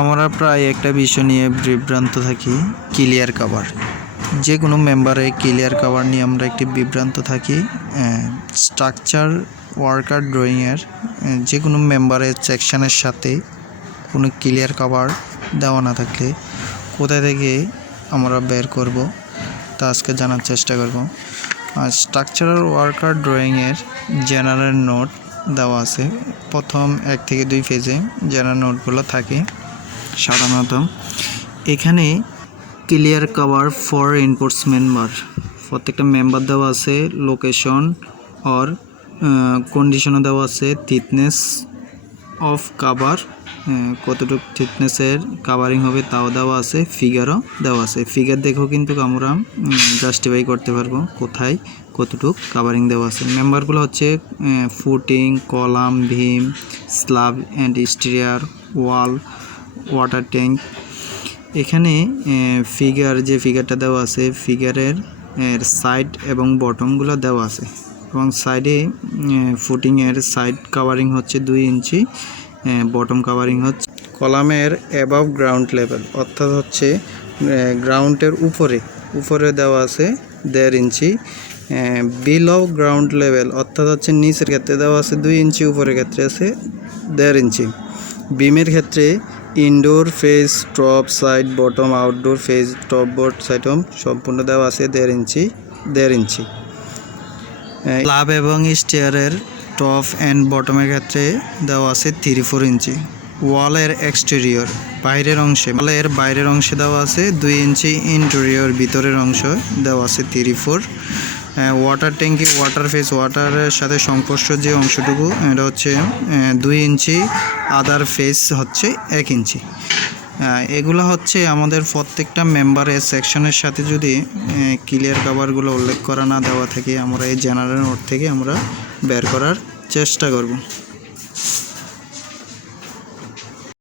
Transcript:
আমরা প্রায় একটা বিষয় নিয়ে বিভ্রান্ত থাকি, ক্লিয়ার কভার। যে কোনো মেম্বারে ক্লিয়ার কভার নিয়ে আমরা একটি বিভ্রান্ত থাকি। স্ট্রাকচার ওয়ার্কার ড্রয়িংয়ের যে কোনো মেম্বারের সেকশানের সাথে কোনো ক্লিয়ার কভার দেওয়া না থাকলে কোথা থেকে আমরা বের করব তা আজকে জানার চেষ্টা করব। স্ট্রাকচারাল ওয়ার্কার ড্রয়িংয়ের জেনারেল নোট দেওয়া আছে। প্রথম 1 থেকে 2 পেজে জেনারেল নোটগুলো থাকে সাধারণত। এখানে clear cover for inputs member, প্রত্যেকটা মেম্বার দেওয়া আছে, লোকেশন অর কন্ডিশনও দেওয়া আছে, থিকনেস অফ কাভার, কতটুকু থিকনেসের কাভারিং হবে তাও দেওয়া আছে, ফিগারও দেওয়া আছে। ফিগার দেখেও কিন্তু আমরা জাস্টিফাই করতে পারবো কোথায় কতটুকু কাভারিং দেওয়া আছে। মেম্বারগুলো হচ্ছে footing, column, beam, slab and stair, wall, water tank. এখানে যে ফিগারটা দেওয়া আছে, ফিগারের সাইড এবং বটমগুলো দেওয়া আছে এবং সাইডে ফুটিংয়ের সাইড কাভারিং হচ্ছে 2 ইঞ্চি, বটম কাভারিং হচ্ছে কলামের অ্যাবাভ গ্রাউন্ড লেভেল, অর্থাৎ হচ্ছে গ্রাউন্ডের উপরে দেওয়া আছে 1.5 ইঞ্চি, বিলো গ্রাউন্ড লেভেল অর্থাৎ হচ্ছে নিচের ক্ষেত্রে দেওয়া আছে 2 ইঞ্চি, উপরের ক্ষেত্রে আছে 1.5 ইঞ্চি। বিমের ক্ষেত্রে indoor face, top, side, bottom, outdoor face, top, board, সাইডম সম্পূর্ণ দেওয়া আছে 1.5 ইঞ্চি। স্ল্যাব এবং স্টেয়ারের টপ অ্যান্ড বটমের ক্ষেত্রে দেওয়া আছে 3-4 ইঞ্চি। ওয়ালের এক্সটেরিয়র বাইরের অংশে দেওয়া আছে 2 ইঞ্চি, ইন্টেরিয়র ভিতরের অংশ দেওয়া আছে 3-4। ওয়াটার ট্যাঙ্কি, ওয়াটার ফেস, ওয়াটারের সাথে সংস্পর্শ যে অংশটুকু এটা হচ্ছে 2 ইঞ্চি, আদার ফেস হচ্ছে 1 ইঞ্চি। এগুলো হচ্ছে আমাদের প্রত্যেকটা মেম্বারের সেকশনের সাথে যদি ক্লিয়ার কভারগুলো উল্লেখ করা না দেওয়া থাকে, আমরা এই জেনারেল নোট থেকে আমরা বের করার চেষ্টা করব।